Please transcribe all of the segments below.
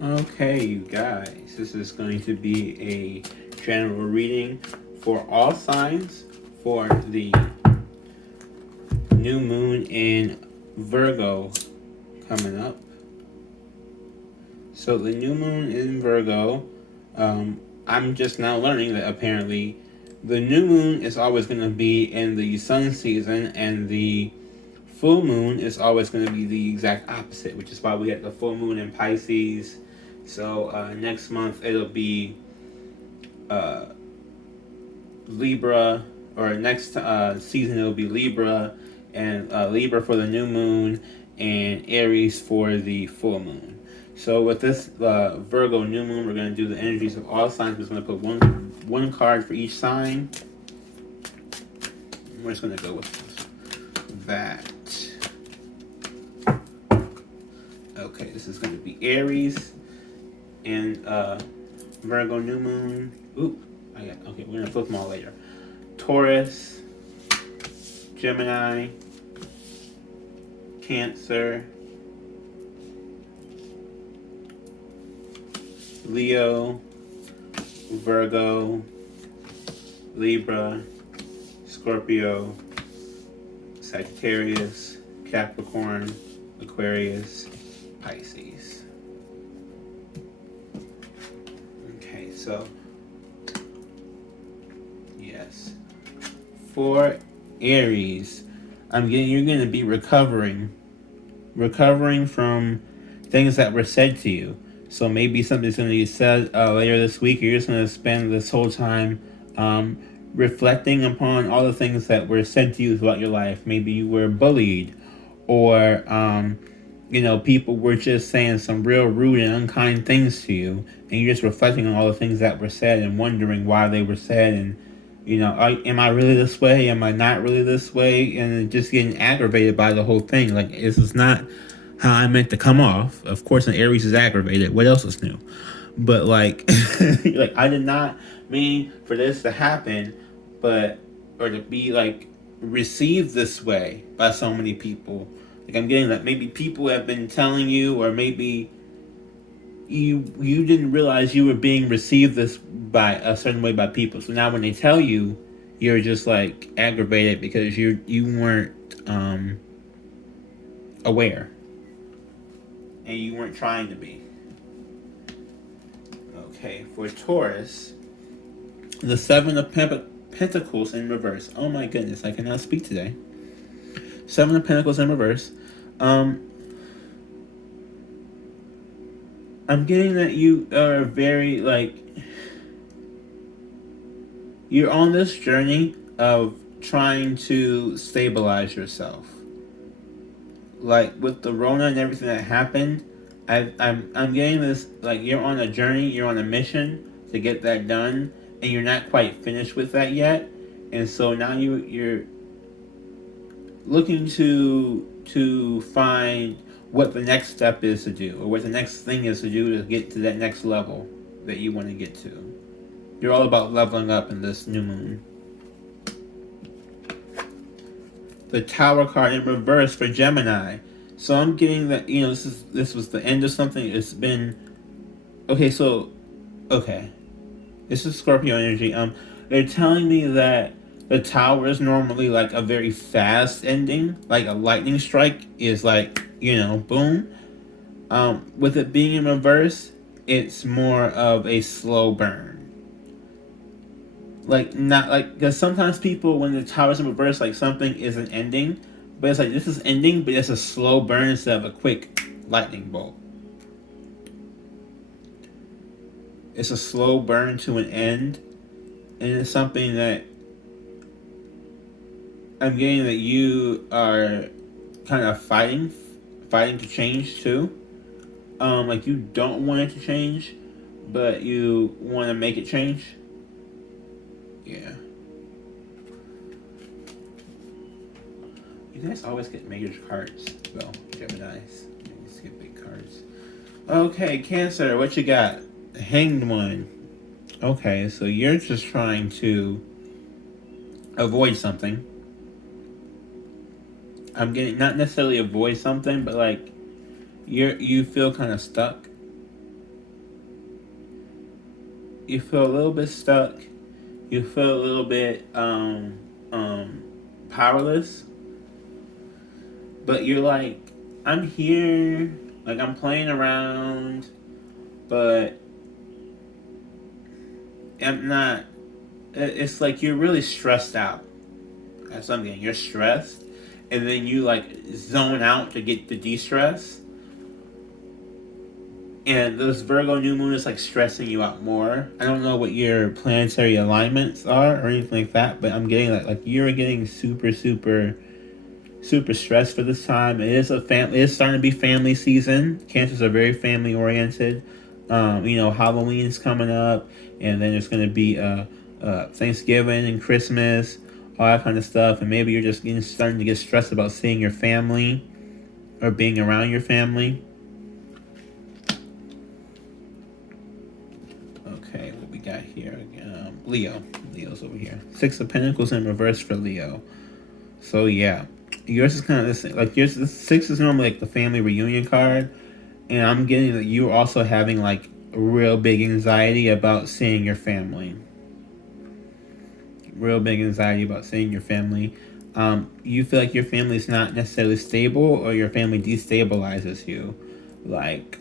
Okay, you guys, this is going to be a general reading for all signs for the new moon in Virgo coming up. So the new moon in Virgo, I'm just now learning that apparently the new moon is always going to be in the sun season, and the full moon is always going to be the exact opposite, which is why we get the full moon in Pisces. So next month it'll be uh, Libra, or next season it'll be Libra, and Libra for the new moon, and Aries for the full moon. So with this Virgo new moon, we're going to do the energies of all signs. We're going to put one card for each sign. We're just going to go with that. Okay, this is going to be Aries and Virgo new moon. Okay, we're going to flip them all later. Taurus, Gemini, Cancer, Leo, Virgo, Libra, Scorpio, Sagittarius, Capricorn, Aquarius, Pisces. Okay, so yes, for Aries, you're going to be recovering from things that were said to you. So maybe something's going to be said later this week. You're just going to spend this whole time reflecting upon all the things that were said to you throughout your life. Maybe you were bullied, or people were just saying some real rude and unkind things to you, and you're just reflecting on all the things that were said and wondering why they were said, and am I really this way? Am I not really this way? And just getting aggravated by the whole thing. Like, this is not how I meant to come off. Of course, an Aries is aggravated. What else is new? But like, like, I did not mean for this to happen, or to be like received this way by so many people. Like, I'm getting that maybe people have been telling you, or maybe you didn't realize you were being received this by a certain way by people. So now when they tell you, you're just like aggravated because you weren't aware, and you weren't trying to be. Okay, for Taurus, the Seven of Pentacles in reverse. Oh my goodness, I cannot speak today. Seven of Pentacles in reverse. I'm getting that you are very, like, you're on this journey of trying to stabilize yourself. Like, with the Rona and everything that happened, I'm getting this, like, you're on a journey, you're on a mission to get that done, and you're not quite finished with that yet. And so now you're looking to find what the next step is to do, or what the next thing is to do to get to that next level that you want to get to. You're all about leveling up in this new moon. The Tower card in reverse for Gemini. So I'm getting that, this was the end of something. It's been okay. This is Scorpio energy. They're telling me that the Tower is normally like a very fast ending, like a lightning strike is like, boom. With it being in reverse, it's more of a slow burn. Like, not like, because sometimes people, when the Tower's in reverse, like something isn't ending, but it's like this is ending, but it's a slow burn instead of a quick lightning bolt. It's a slow burn to an end, and it's something that I'm getting that you are kind of fighting to change too. Like, you don't want it to change, but you want to make it change. Yeah. You guys always get major cards. Well, Geminis. You just get big cards. Okay, Cancer, what you got? Hanged One. Okay, so you're just trying to avoid something. I'm getting, not necessarily avoid something, but like you feel kind of stuck you feel a little bit stuck. You feel a little bit powerless. But you're like, I'm here, like I'm playing around, but I'm not. It's like you're really stressed out. That's something. You're stressed, and then you like zone out to get the de-stress. And this Virgo new moon is like stressing you out more. I don't know what your planetary alignments are or anything like that, but I'm getting that like you're getting super stressed for this time. It is it's starting to be family season. Cancers are very family oriented. Halloween's coming up, and then there's going to be Thanksgiving and Christmas, all that kind of stuff. And maybe you're just starting to get stressed about seeing your family or being around your family. Okay, what we got here? Leo. Leo's over here. Six of Pentacles in reverse for Leo. So yeah, yours is kind of this. Like yours, the six is normally like the family reunion card, and I'm getting that you're also having like real big anxiety about seeing your family. Real big anxiety about seeing your family. You feel like your family's not necessarily stable, or your family destabilizes you. Like,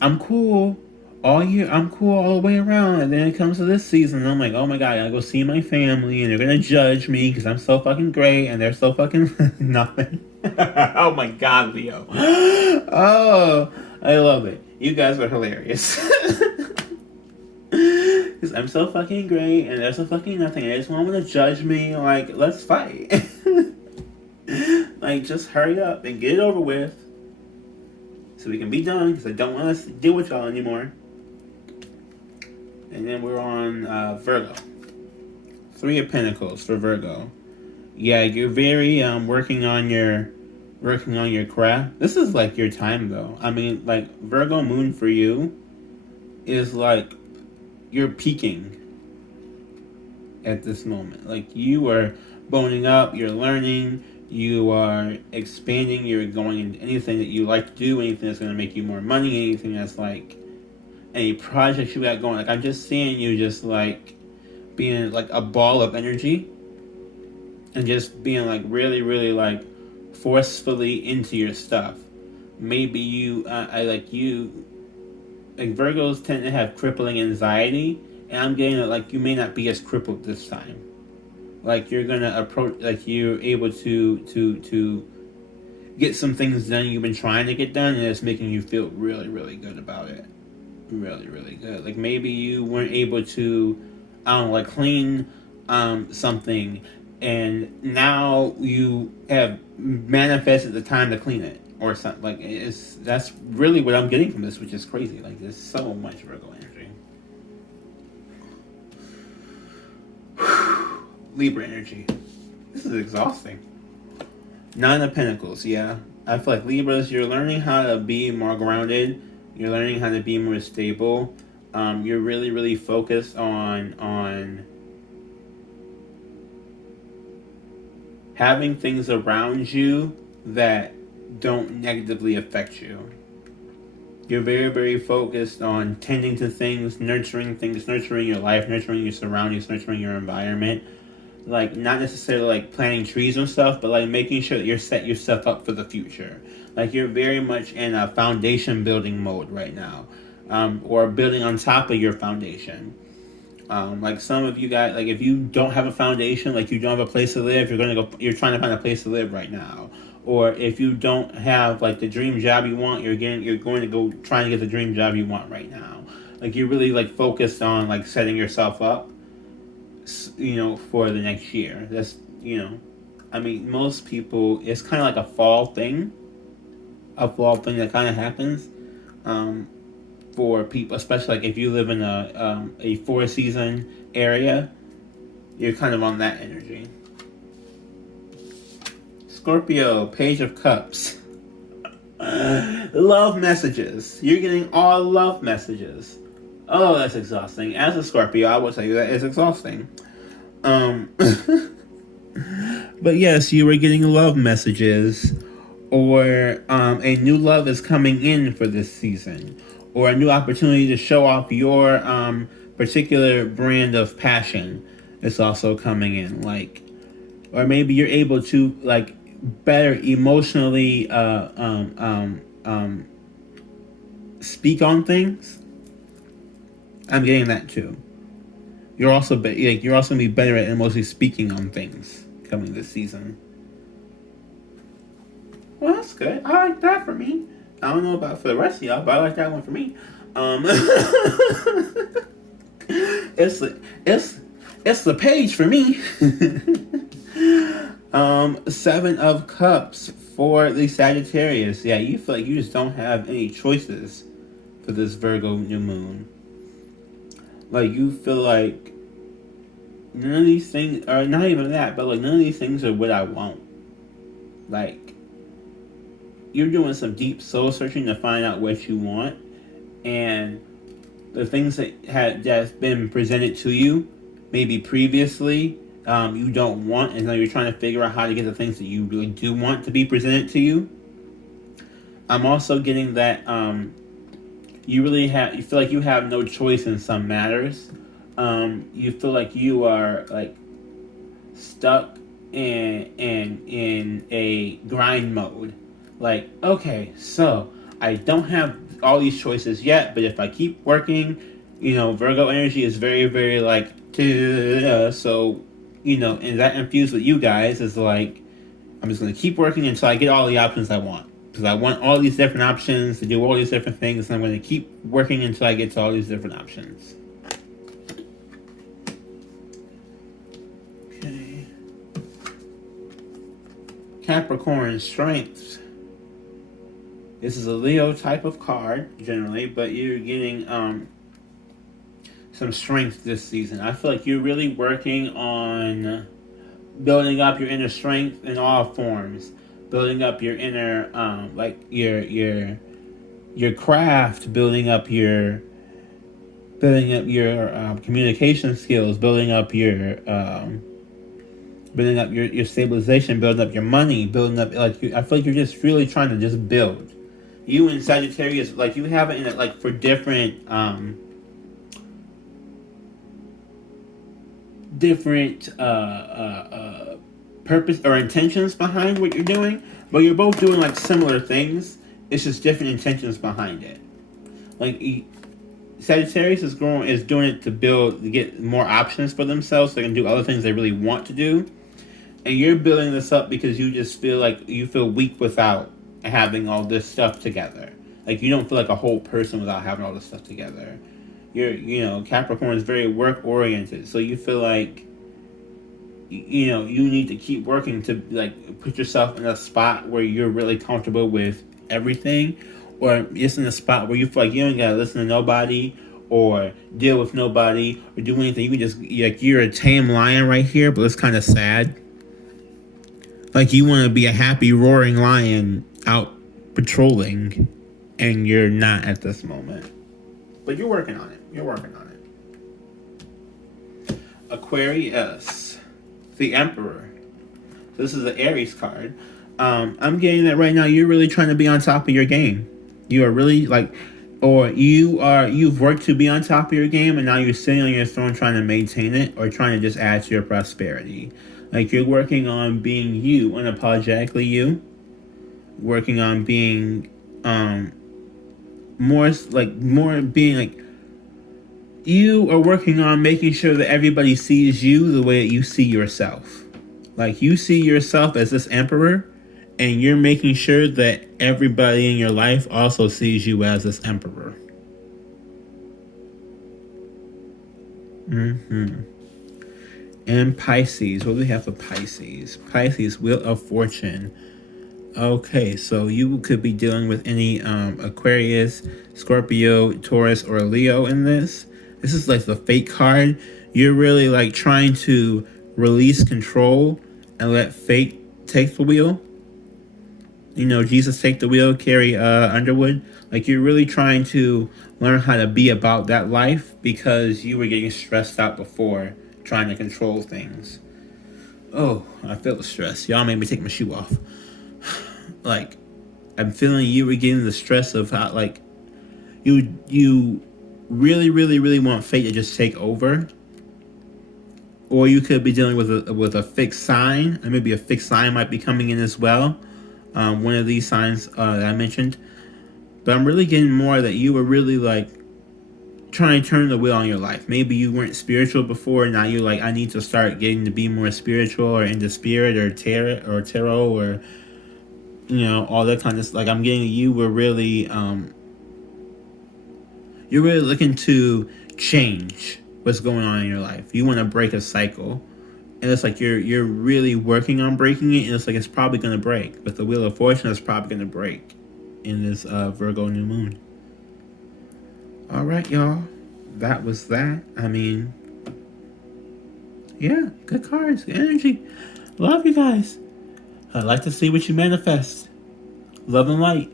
I'm cool all year, I'm cool all the way around, and then it comes to this season, and I'm like, oh my god, I gotta go see my family, and they're gonna judge me because I'm so fucking great, and they're so fucking nothing. Oh my god, Leo. Oh, I love it. You guys are hilarious. Because I'm so fucking great, and they're so fucking nothing, and they just want to judge me. Like, let's fight. Like, just hurry up and get it over with so we can be done, because I don't want us to deal with y'all anymore. And then we're on Virgo. Three of Pentacles for Virgo. Yeah, you're very working on your craft. This is like your time though. I mean, like Virgo moon for you is like you're peaking at this moment. Like you are boning up, you're learning, you are expanding, you're going into anything that you like to do, anything that's going to make you more money, anything that's like any projects you got going. Like I'm just seeing you just like being like a ball of energy and just being like really, really like forcefully into your stuff. Maybe you, like Virgos tend to have crippling anxiety, and I'm getting that like you may not be as crippled this time. Like you're gonna approach, like you're able to get some things done you've been trying to get done, and it's making you feel really, really good about it. Really, really good. Like maybe you weren't able to, like clean something, and now you have manifested the time to clean it or something. Like that's really what I'm getting from this, which is crazy. Like there's so much Virgo energy. Libra energy. This is exhausting. Nine of Pentacles. Yeah, I feel like Libras, you're learning how to be more grounded. You're learning how to be more stable. You're really, really focused on having things around you that don't negatively affect you. You're very, very focused on tending to things, nurturing your life, nurturing your surroundings, nurturing your environment. Like, not necessarily like planting trees and stuff, but like making sure that you're set yourself up for the future. Like you're very much in a foundation building mode right now, or building on top of your foundation. Like some of you guys, like if you don't have a foundation, like you don't have a place to live, you're trying to find a place to live right now. Or if you don't have like the dream job you want, you're going to go trying to get the dream job you want right now. Like you're really like focused on like setting yourself up, for the next year. That's, I mean, most people, it's kind of like a fall thing that kind of happens for people, especially like if you live in a 4-season area, you're kind of on that energy. Scorpio, Page of Cups. Love messages. You're getting all love messages. Oh, that's exhausting. As a Scorpio, I will tell you that it's exhausting. But yes, you were getting love messages, or a new love is coming in for this season, or a new opportunity to show off your particular brand of passion is also coming in, like, or maybe you're able to like better emotionally speak on things. I'm getting that too. You're also you're also gonna be better at emotionally speaking on things coming this season. Well, that's good. I like that for me. I don't know about for the rest of y'all, but I like that one for me. It's the page for me. Seven of Cups for the Sagittarius. Yeah, you feel like you just don't have any choices for this Virgo new moon. Like, you feel like none of these things, or not even that, but like none of these things are what I want. Like, you're doing some deep soul searching to find out what you want, and the things that's been presented to you, maybe previously, you don't want, and now you're trying to figure out how to get the things that you really do want to be presented to you. I'm also getting that you feel like you have no choice in some matters. You feel like you are like stuck in a grind mode. Like, okay, so I don't have all these choices yet, but if I keep working, Virgo energy is very, very like, so, and that infused with you guys is like, I'm just going to keep working until I get all the options I want. Because I want all these different options to do all these different things, and I'm going to keep working until I get to all these different options. Okay. Capricorn, strengths. This is a Leo type of card, generally, but you're getting some strength this season. I feel like you're really working on building up your inner strength in all forms. Building up your inner, like your craft, building up your communication skills, building up your stabilization, building up your money, building up, like, I feel like you're just really trying to just build. You and Sagittarius, like, you have it in it, like, for different purpose or intentions behind what you're doing, but you're both doing like similar things. It's just different intentions behind it. Like, Sagittarius is doing it to get more options for themselves so they can do other things they really want to do, and you're building this up because you just feel like you feel weak without having all this stuff together. Like, you don't feel like a whole person without having all this stuff together. Capricorn is very work oriented, so you feel like you need to keep working to like put yourself in a spot where you're really comfortable with everything, or just in a spot where you feel like you don't gotta listen to nobody or deal with nobody or do anything. You can just, like, you're a tame lion right here, but it's kind of sad. Like, you want to be a happy roaring lion out patrolling, and you're not at this moment. But you're working on it. Aquarius, the Emperor. This is the Aries card. I'm getting that right now. You're really trying to be on top of your game. You are really you've worked to be on top of your game, and now you're sitting on your throne trying to maintain it or trying to just add to your prosperity. Like, you're working on being you, unapologetically you. Working on being you are working on making sure that everybody sees you the way that you see yourself. Like, you see yourself as this emperor, and you're making sure that everybody in your life also sees you as this emperor. And Pisces. What do we have for Pisces? Pisces, Wheel of Fortune. Okay, so you could be dealing with any Aquarius, Scorpio, Taurus, or Leo in this. This is like the fate card. You're really like trying to release control and let fate take the wheel. Jesus take the wheel, Carrie Underwood. Like, you're really trying to learn how to be about that life because you were getting stressed out before trying to control things. Oh, I feel the stress. Y'all made me take my shoe off. Like, I'm feeling you were getting the stress of how, like, you really, really, really want fate to just take over. Or you could be dealing with a fixed sign, and maybe a fixed sign might be coming in as well. One of these signs that I mentioned. But I'm really getting more that you were really like trying to turn the wheel on your life. Maybe you weren't spiritual before, now you're like, I need to start getting to be more spiritual, or into spirit, or tarot, or all that kind of, like, I'm getting, you were really you're really looking to change what's going on in your life. You want to break a cycle, and it's like you're really working on breaking it, and it's like it's probably going to break. With the Wheel of Fortune, it's probably going to break in this Virgo new moon. All right, y'all. That was that. I mean, yeah, good cards, good energy. Love you guys. I'd like to see what you manifest. Love and light.